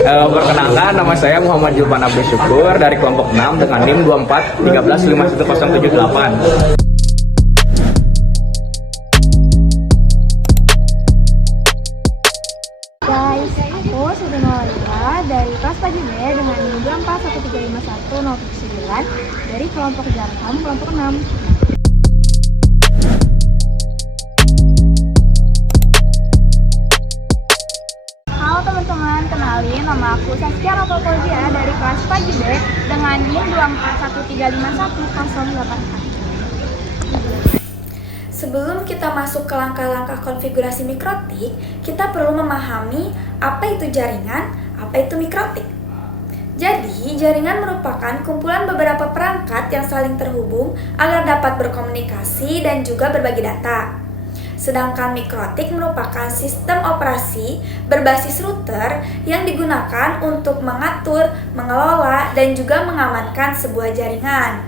Perkenalkan, nama saya Muhammad Julpan Abdul Syukur dari kelompok 6 dengan NIM 2413511078. Guys, aku Siti Maulida dari kelas pagi B dengan NIM 241351079 dari kelompok Jarham kelompok 6. Halo teman-teman, kenalin nama aku Saskia Rapopodia dari kelas pagi B dengan NIM 241351084. Sebelum kita masuk ke langkah-langkah konfigurasi mikrotik, kita perlu memahami apa itu jaringan, apa itu mikrotik. Jadi, jaringan merupakan kumpulan beberapa perangkat yang saling terhubung agar dapat berkomunikasi dan juga berbagi data. Sedangkan mikrotik merupakan sistem operasi berbasis router yang digunakan untuk mengatur, mengelola, dan juga mengamankan sebuah jaringan.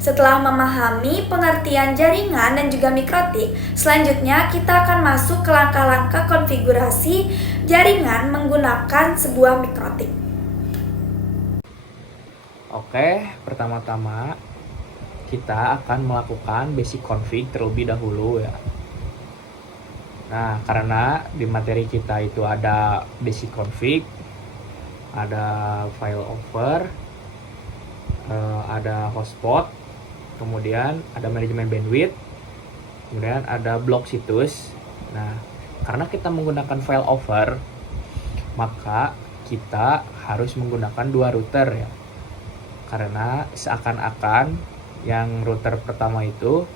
Setelah memahami pengertian jaringan dan juga mikrotik, selanjutnya kita akan masuk ke langkah-langkah konfigurasi jaringan menggunakan sebuah mikrotik. Oke, pertama-tama kita akan melakukan basic config terlebih dahulu ya. Nah, karena di materi kita itu ada basic config, ada file over, ada hotspot, kemudian ada manajemen bandwidth, kemudian ada blok situs. Nah, karena kita menggunakan file over, maka kita harus menggunakan dua router ya. Karena seakan-akan yang router pertama itu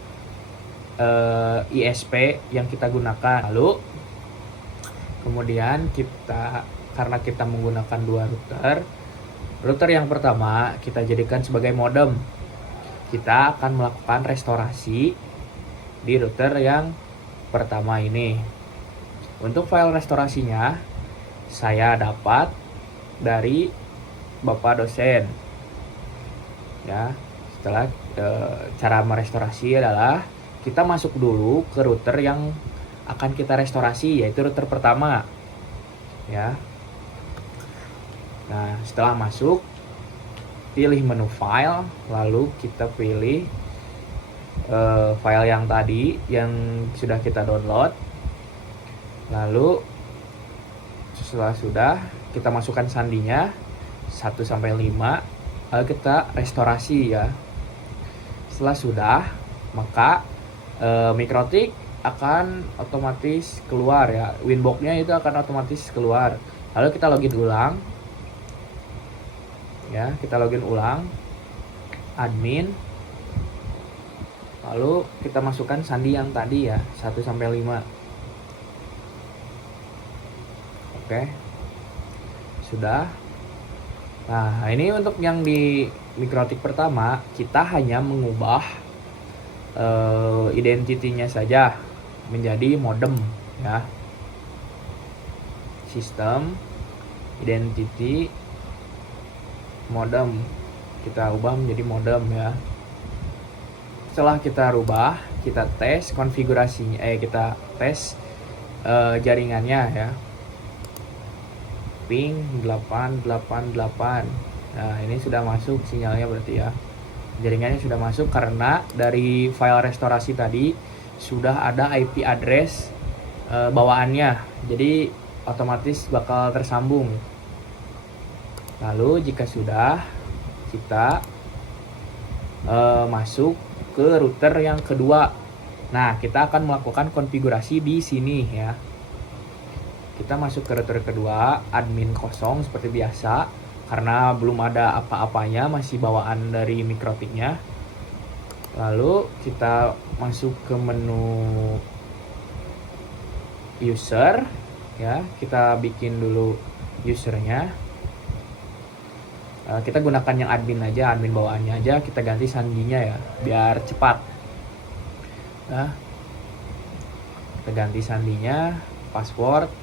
ISP yang kita gunakan. Lalu kemudian karena kita menggunakan dua router yang pertama kita jadikan sebagai modem. Kita akan melakukan restorasi di router yang pertama ini. Untuk file restorasinya saya dapat dari Bapak dosen. Ya, setelah cara merestorasi adalah kita masuk dulu ke router yang akan kita restorasi, yaitu router pertama. Ya. Nah, setelah masuk, pilih menu file, lalu kita pilih file yang tadi yang sudah kita download. Lalu setelah kita masukkan sandinya 1 sampai 5, lalu kita restorasi ya. Setelah sudah, maka mikrotik akan otomatis keluar ya. Winbox-nya itu akan otomatis keluar. Lalu kita login ulang. Ya, kita login ulang admin, lalu kita masukkan sandi yang tadi ya 1 sampai 5. Oke, sudah. Nah, ini untuk yang di mikrotik pertama kita hanya mengubah identitinya saja menjadi modem ya. Sistem identity modem, kita ubah menjadi modem ya. Setelah kita rubah, kita tes konfigurasinya, kita tes jaringannya ya. Ping 888. Nah, ini sudah masuk sinyalnya berarti ya. Jaringannya sudah masuk karena dari file restorasi tadi sudah ada IP address bawaannya. Jadi otomatis bakal tersambung. Lalu jika sudah, kita masuk ke router yang kedua. Nah, kita akan melakukan konfigurasi di sini ya. Kita masuk ke router kedua, admin kosong seperti biasa, karena belum ada apa-apanya, masih bawaan dari mikrotiknya. Lalu kita masuk ke menu user ya, kita bikin dulu usernya. Kita gunakan yang admin aja, admin bawaannya aja, kita ganti sandinya ya biar cepat. Nah, kita ganti sandinya, password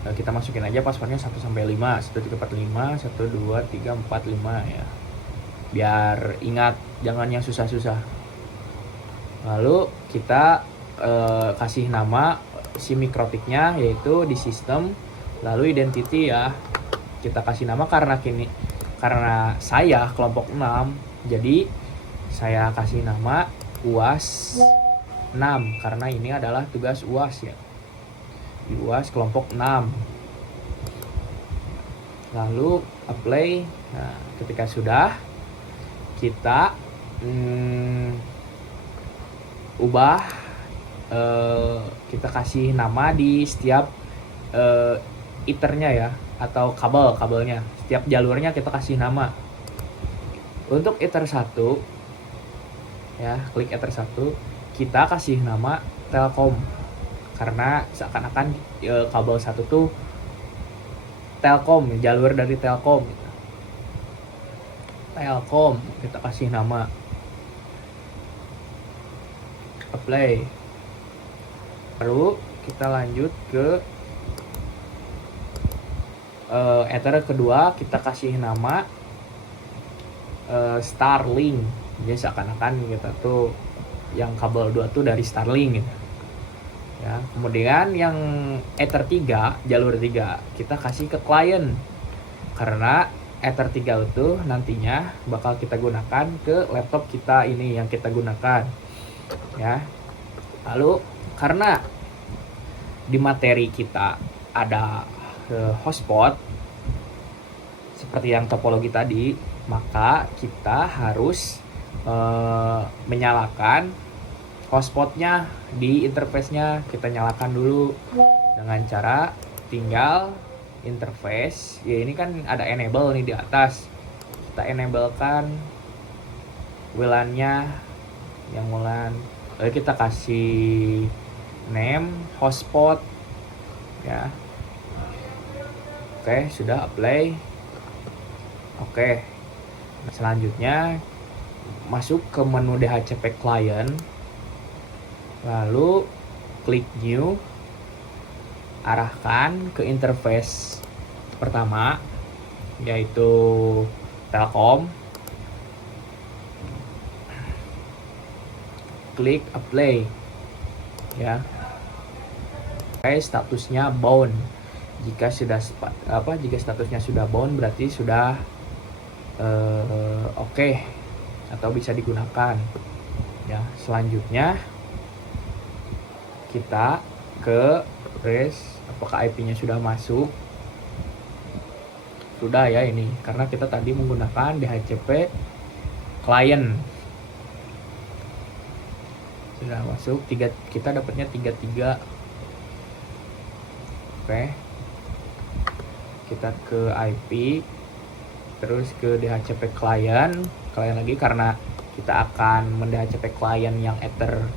kita masukin aja passwordnya 1 sampai 5, 1345, 12345 ya. Biar ingat, jangan yang susah-susah. Lalu kita kasih nama si mikrotiknya, yaitu di sistem Lalu identity ya, kita kasih nama karena saya kelompok 6, jadi saya kasih nama UAS 6 karena ini adalah tugas UAS ya. Di UAS kelompok 6. Lalu apply. Nah, ketika sudah, kita ubah, kita kasih nama di setiap iternya ya, atau kabelnya. Setiap jalurnya kita kasih nama. Untuk iter 1 ya, klik iter 1, kita kasih nama Telkom karena seakan-akan kabel 1 tuh Telkom, jalur dari Telkom gitu. Telkom kita kasih nama, apply. Lalu kita lanjut ke ether kedua, kita kasih nama Starlink. Jadi seakan-akan kita tuh yang kabel 2 tuh dari Starlink gitu. Ya, kemudian yang ether 3, jalur 3 kita kasih ke klien. Karena ether 3 itu nantinya bakal kita gunakan ke laptop kita ini yang kita gunakan. Ya. Lalu karena di materi kita ada hotspot seperti yang topologi tadi, maka kita harus menyalakan hotspotnya di interface-nya. Kita nyalakan dulu dengan cara tinggal interface ya, ini kan ada enable nih di atas, kita enablekan WLAN-nya yang WLAN, lalu kita kasih name hotspot ya. Oke, sudah apply. Oke, selanjutnya masuk ke menu DHCP client, lalu klik new, arahkan ke interface pertama yaitu Telkom, klik apply ya. Oke, statusnya bound. Jika statusnya sudah bound berarti sudah oke atau bisa digunakan ya. Selanjutnya kita ke trace apakah IP-nya sudah masuk. Sudah ya ini, karena kita tadi menggunakan DHCP client. Sudah masuk, kita dapatnya 33. Oke. Kita ke IP, terus ke DHCP client lagi karena kita akan mend-DHCP client yang ether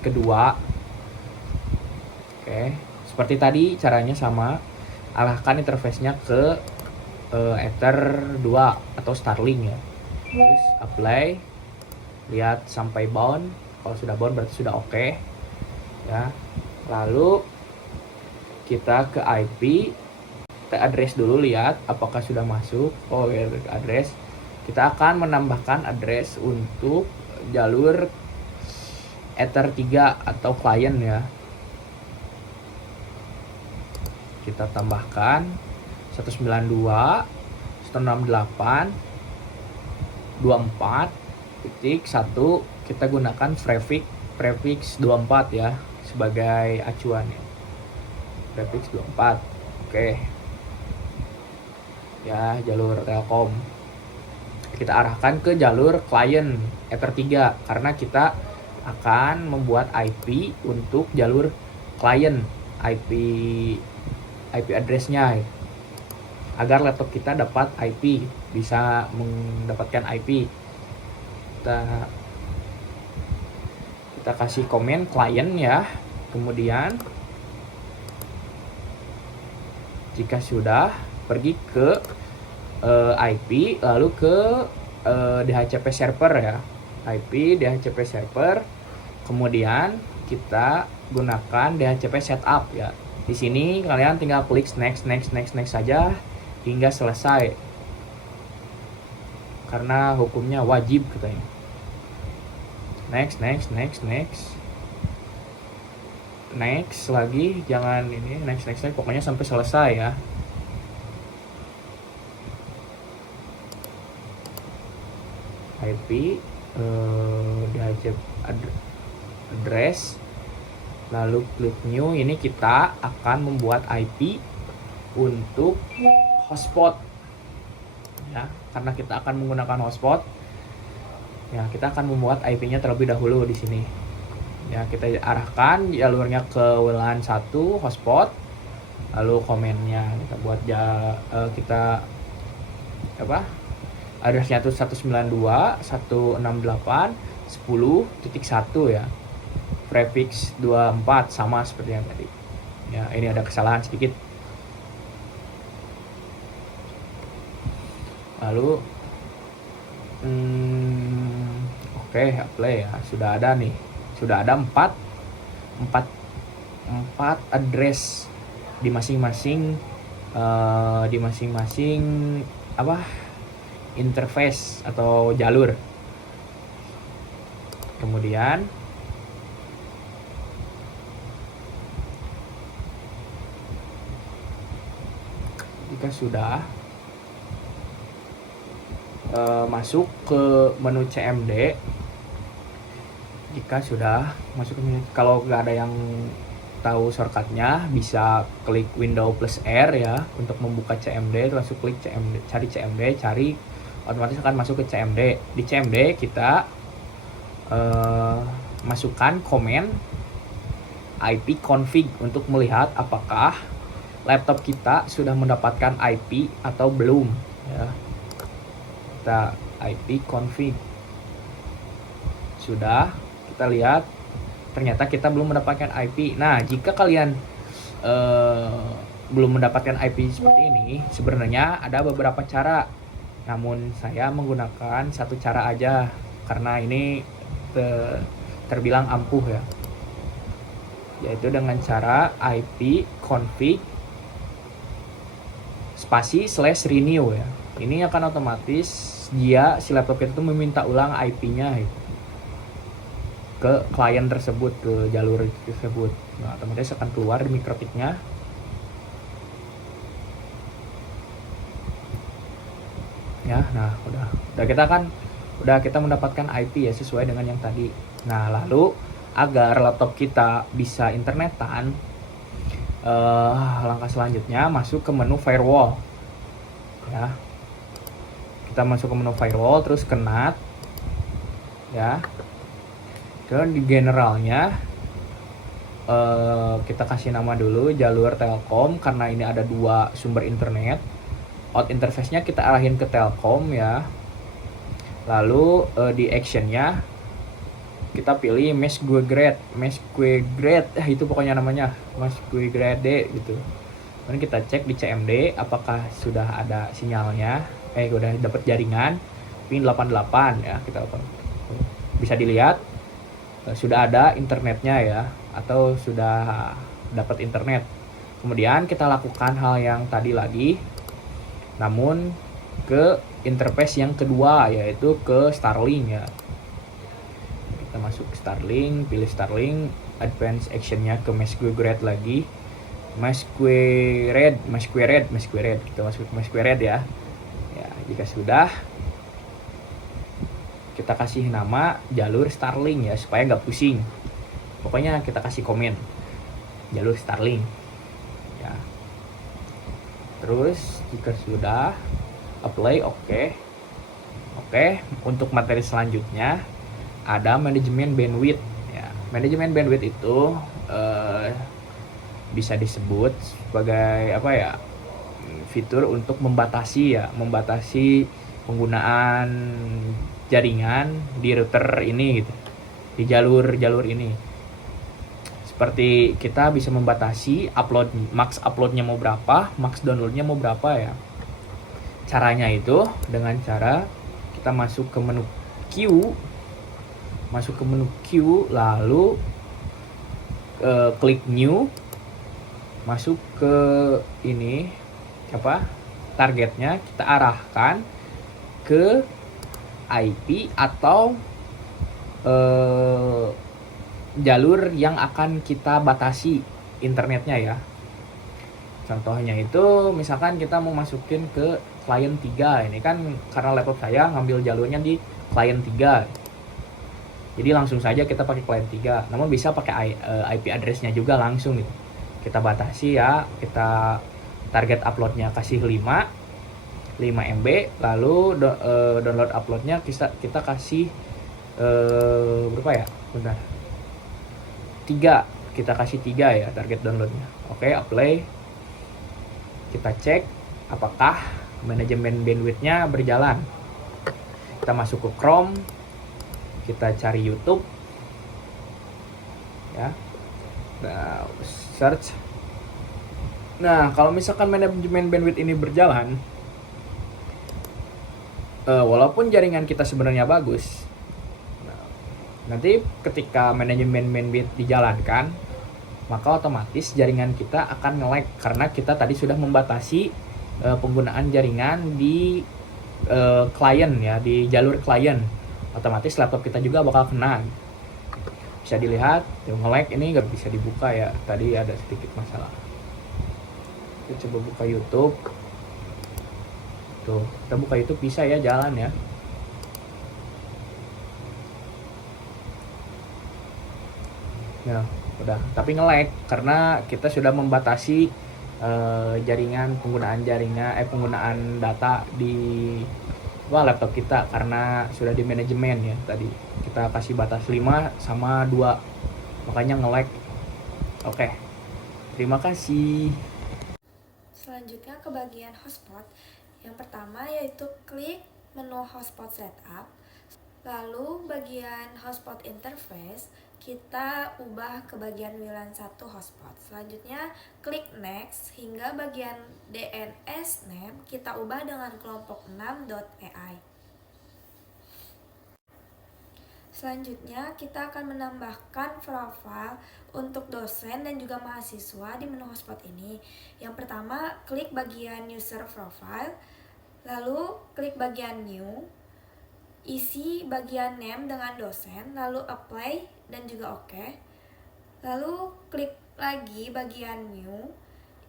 kedua. Oke, seperti tadi caranya sama, arahkan interface-nya ke ether 2 atau Starlink ya. Terus apply, lihat sampai bound. Kalau sudah bound berarti sudah oke ya. Lalu kita ke IP, kita address dulu, lihat apakah sudah masuk. Oh ya, address. Kita akan menambahkan address untuk jalur ether 3 atau client ya. Kita tambahkan 192.168.24.1. Kita gunakan prefix 24 ya sebagai acuan ya. Prefix 24. Oke. Ya, jalur Telkom. Kita arahkan ke jalur client ether 3 karena kita akan membuat IP untuk jalur client, IP address-nya agar laptop kita dapat IP, bisa mendapatkan IP. Kita kasih komen client ya. Kemudian jika sudah, pergi ke IP lalu ke DHCP server ya. IP DHCP server. Kemudian kita gunakan DHCP setup ya. Di sini kalian tinggal klik next saja hingga selesai. Karena hukumnya wajib katanya. Next. next lagi, jangan ini next pokoknya sampai selesai ya. IP address, lalu klik new. Ini kita akan membuat IP untuk hotspot ya, karena kita akan menggunakan hotspot ya, kita akan membuat IP-nya terlebih dahulu di sini ya. Kita arahkan jalurnya ke WLAN 1 hotspot, lalu komennya kita buat kita apa, addressnya itu 192.168.10.1 ya, prefix 24 sama seperti yang tadi ya. Ini ada kesalahan sedikit. Lalu oke, apply ya. Sudah ada nih, sudah ada 4 address di masing-masing interface atau jalur. Kemudian jika sudah masuk ke menu CMD, kalau nggak ada yang tahu shortcutnya, bisa klik Windows plus R ya untuk membuka CMD. Langsung klik CMD, cari otomatis akan masuk ke CMD. Di CMD kita masukkan komen IP config untuk melihat apakah laptop kita sudah mendapatkan IP atau belum ya. Kita IP config sudah, kita lihat ternyata kita belum mendapatkan IP. Nah, jika kalian belum mendapatkan IP seperti ini, sebenarnya ada beberapa cara, namun saya menggunakan satu cara aja karena ini terbilang ampuh ya, yaitu dengan cara IP config spasi /renew ya. Ini akan otomatis si laptop kita tuh meminta ulang IP-nya gitu, ke klien tersebut, ke jalur tersebut. Nah, otomatis akan keluar di mikrotiknya. Ya, nah udah kita mendapatkan IP ya sesuai dengan yang tadi. Nah, lalu agar laptop kita bisa internetan, langkah selanjutnya masuk ke menu firewall ya. Kita masuk ke menu firewall, terus ke NAT ya. Dan di generalnya kita kasih nama dulu jalur Telkom, karena ini ada 2 sumber internet. Out interface-nya kita arahin ke Telkom ya. Lalu di action-nya kita pilih mesh gue grade, itu pokoknya namanya mesh gue grade gitu. Kemudian kita cek di CMD apakah sudah ada sinyalnya, udah dapat jaringan pin 88 ya. Kita bisa dilihat sudah ada internetnya ya, atau sudah dapat internet. Kemudian kita lakukan hal yang tadi lagi, namun ke interface yang kedua, yaitu ke Starlink ya. Kita masuk ke Starlink, pilih Starlink, advance actionnya ke mesh gue grade lagi, mesh gue red, kita masuk ke mesh gue red ya. Ya, jika sudah, kita kasih nama jalur Starlink ya, supaya nggak pusing. Pokoknya kita kasih komen jalur Starlink ya. Terus jika sudah apply, oke. Untuk materi selanjutnya ada manajemen bandwidth ya. Manajemen bandwidth itu bisa disebut sebagai apa ya, fitur untuk membatasi penggunaan jaringan di router ini gitu, di jalur ini. Seperti kita bisa membatasi max uploadnya mau berapa, max downloadnya mau berapa ya. Caranya itu dengan cara kita masuk ke menu queue, lalu klik new, masuk ke ini targetnya, kita arahkan ke IP atau jalur yang akan kita batasi internetnya ya. Contohnya itu misalkan kita mau masukin ke klien 3. Ini kan karena laptop saya ngambil jalurnya di klien 3. Jadi langsung saja kita pakai klien 3. Namun bisa pakai IP address-nya juga langsung gitu. Kita batasi ya, kita target uploadnya kasih 5 MB, lalu download uploadnya kita kasih berapa ya? Bentar. 3. Kita kasih 3 ya target downloadnya. Oke, apply. Kita cek apakah manajemen bandwidth-nya berjalan. Kita masuk ke Chrome, kita cari YouTube ya. Nah, search. Nah, kalau misalkan manajemen bandwidth ini berjalan, walaupun jaringan kita sebenarnya bagus, nanti ketika manajemen bandwidth dijalankan, maka otomatis jaringan kita akan nge-lag karena kita tadi sudah membatasi penggunaan jaringan di klien ya, di jalur klien. Otomatis laptop kita juga bakal kena. Bisa dilihat, nge-lag ini nggak bisa dibuka ya, tadi ada sedikit masalah. Kita coba buka YouTube. Tuh, kita buka YouTube bisa ya, jalan ya. Ya, udah. Tapi nge-lag karena kita sudah membatasi jaringan, penggunaan data di laptop kita karena sudah di manajemen ya tadi. Kita kasih batas 5 sama 2. Makanya nge-lag. Oke. Terima kasih. Selanjutnya ke bagian hotspot. Yang pertama yaitu klik menu hotspot setup. Lalu bagian hotspot interface kita ubah ke bagian WLAN 1 hotspot. Selanjutnya klik next hingga bagian DNS name kita ubah dengan kelompok 6.ai. Selanjutnya kita akan menambahkan profile untuk dosen dan juga mahasiswa di menu hotspot ini. Yang pertama klik bagian user profile, lalu klik bagian new, isi bagian name dengan dosen, lalu apply dan juga oke. Lalu klik lagi bagian new,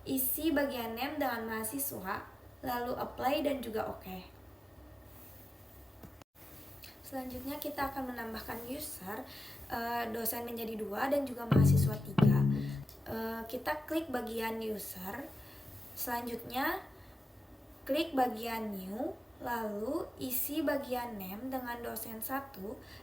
isi bagian name dengan mahasiswa, lalu apply dan juga oke. Selanjutnya kita akan menambahkan user, dosen menjadi 2 dan juga mahasiswa 3. Kita klik bagian user, selanjutnya klik bagian new, lalu isi bagian name dengan dosen 1.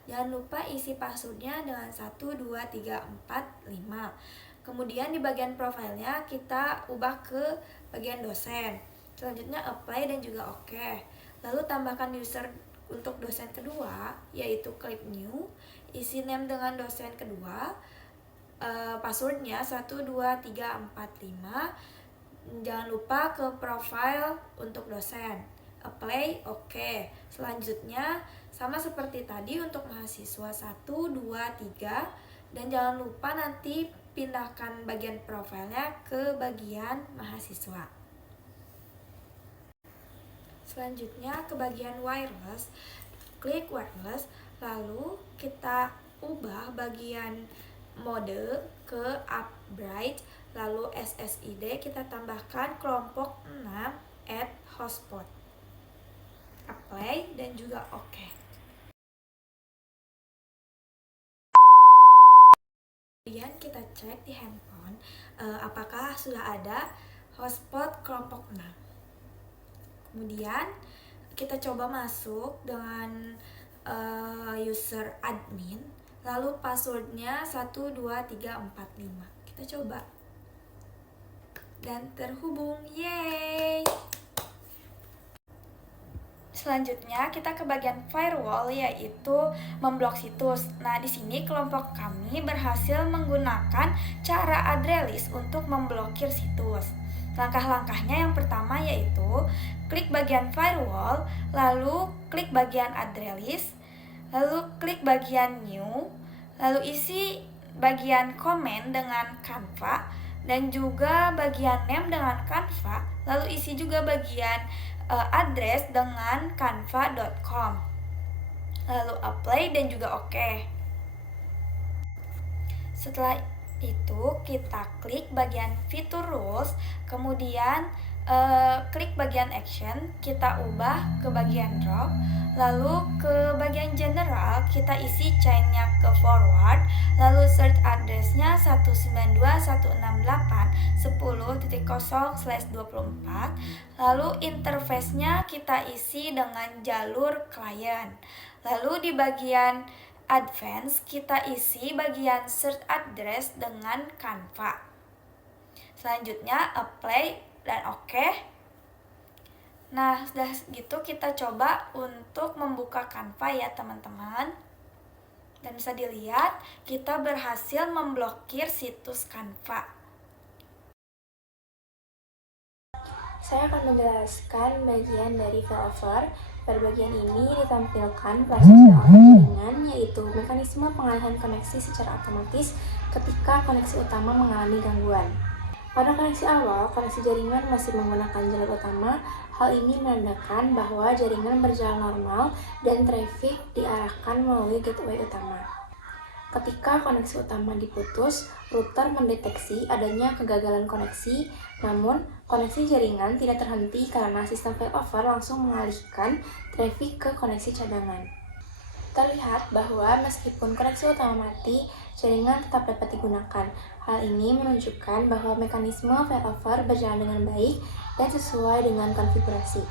Jangan lupa isi passwordnya dengan 1, 2, 3, 4, 5. Kemudian di bagian profilnya kita ubah ke bagian dosen. Selanjutnya apply dan juga oke. Lalu tambahkan user untuk dosen kedua, yaitu klik new, isi name dengan dosen kedua, passwordnya 1, 2, 3, 4, 5. Jangan lupa ke profile untuk dosen. Apply, oke. Selanjutnya sama seperti tadi untuk mahasiswa 1, 2, 3. Dan jangan lupa nanti pindahkan bagian profilnya ke bagian mahasiswa. Selanjutnya ke bagian wireless, klik wireless, lalu kita ubah bagian mode ke upbright, lalu SSID kita tambahkan kelompok 6 add hotspot. Apply dan juga oke. Kemudian kita cek di handphone apakah sudah ada hotspot kelompok 6. Kemudian kita coba masuk dengan user admin, lalu passwordnya 1, 2, 3, 4, 5. Kita coba dan terhubung, yeay! Selanjutnya kita ke bagian firewall, yaitu memblok situs. Nah, di sini kelompok kami berhasil menggunakan cara address untuk memblokir situs. Langkah-langkahnya yang pertama yaitu klik bagian firewall, lalu klik bagian address, lalu klik bagian new, lalu isi bagian comment dengan Canva dan juga bagian name dengan Canva, lalu isi juga bagian address dengan canva.com, lalu apply dan juga oke. Setelah itu kita klik bagian fitur rules, kemudian klik bagian action, kita ubah ke bagian drop, lalu ke bagian general kita isi chainnya ke forward, lalu search addressnya 192.168.10.0/24, lalu interface-nya kita isi dengan jalur client, lalu di bagian advance kita isi bagian search address dengan Canva. Selanjutnya apply dan oke. Nah, sudah gitu kita coba untuk membuka Canva ya teman-teman. Dan bisa dilihat kita berhasil memblokir situs Canva. Saya akan menjelaskan bagian dari failover. Pada bagian ini ditampilkan proses failover jaringan, yaitu mekanisme pengalihan koneksi secara otomatis ketika koneksi utama mengalami gangguan. Pada koneksi awal, koneksi jaringan masih menggunakan jalur utama. Hal ini menandakan bahwa jaringan berjalan normal dan traffic diarahkan melalui gateway utama. Ketika koneksi utama diputus, router mendeteksi adanya kegagalan koneksi, namun koneksi jaringan tidak terhenti karena sistem failover langsung mengalihkan traffic ke koneksi cadangan. Terlihat bahwa meskipun koneksi utama mati, jaringan tetap dapat digunakan. Hal ini menunjukkan bahwa mekanisme failover berjalan dengan baik dan sesuai dengan konfigurasi.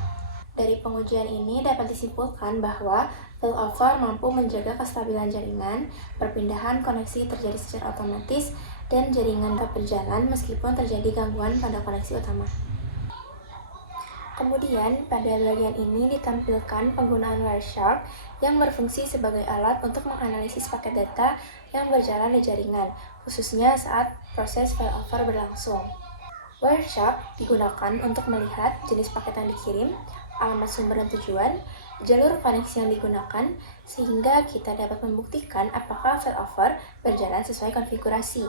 Dari pengujian ini dapat disimpulkan bahwa failover mampu menjaga kestabilan jaringan, perpindahan koneksi terjadi secara otomatis, dan jaringan tetap berjalan meskipun terjadi gangguan pada koneksi utama. Kemudian, pada bagian ini ditampilkan penggunaan Wireshark yang berfungsi sebagai alat untuk menganalisis paket data yang berjalan di jaringan, khususnya saat proses failover berlangsung. Wireshark digunakan untuk melihat jenis paket yang dikirim, alamat sumber dan tujuan, jalur koneksi yang digunakan, sehingga kita dapat membuktikan apakah failover berjalan sesuai konfigurasi.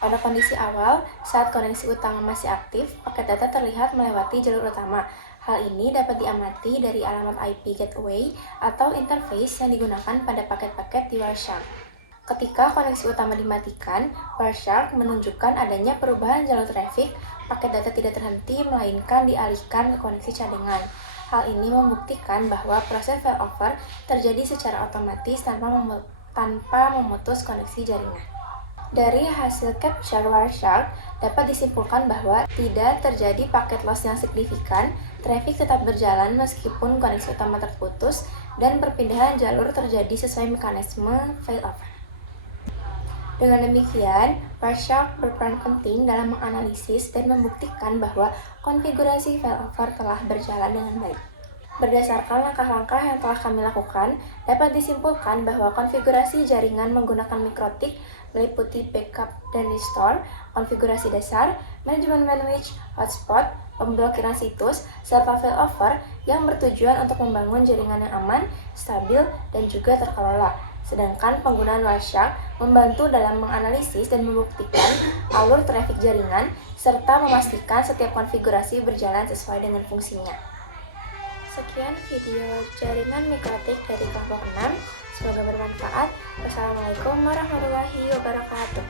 Pada kondisi awal, saat koneksi utama masih aktif, paket data terlihat melewati jalur utama. Hal ini dapat diamati dari alamat IP gateway atau interface yang digunakan pada paket-paket di Wireshark. Ketika koneksi utama dimatikan, Wireshark menunjukkan adanya perubahan jalur traffic, paket data tidak terhenti melainkan dialihkan ke koneksi cadangan. Hal ini membuktikan bahwa proses failover terjadi secara otomatis tanpa memutus koneksi jaringan. Dari hasil capture Wireshark, dapat disimpulkan bahwa tidak terjadi paket loss yang signifikan, traffic tetap berjalan meskipun koneksi utama terputus, dan perpindahan jalur terjadi sesuai mekanisme failover. Dengan demikian, Wireshark berperan penting dalam menganalisis dan membuktikan bahwa konfigurasi failover telah berjalan dengan baik. Berdasarkan langkah-langkah yang telah kami lakukan, dapat disimpulkan bahwa konfigurasi jaringan menggunakan mikrotik meliputi backup dan restore, konfigurasi dasar, manajemen manage, hotspot, pemblokiran situs, serta failover yang bertujuan untuk membangun jaringan yang aman, stabil, dan juga terkelola. Sedangkan penggunaan Wireshark membantu dalam menganalisis dan membuktikan alur traffic jaringan, serta memastikan setiap konfigurasi berjalan sesuai dengan fungsinya. Sekian video jaringan mikrotik dari kelompok 6. Semoga bermanfaat. Wassalamualaikum warahmatullahi wabarakatuh.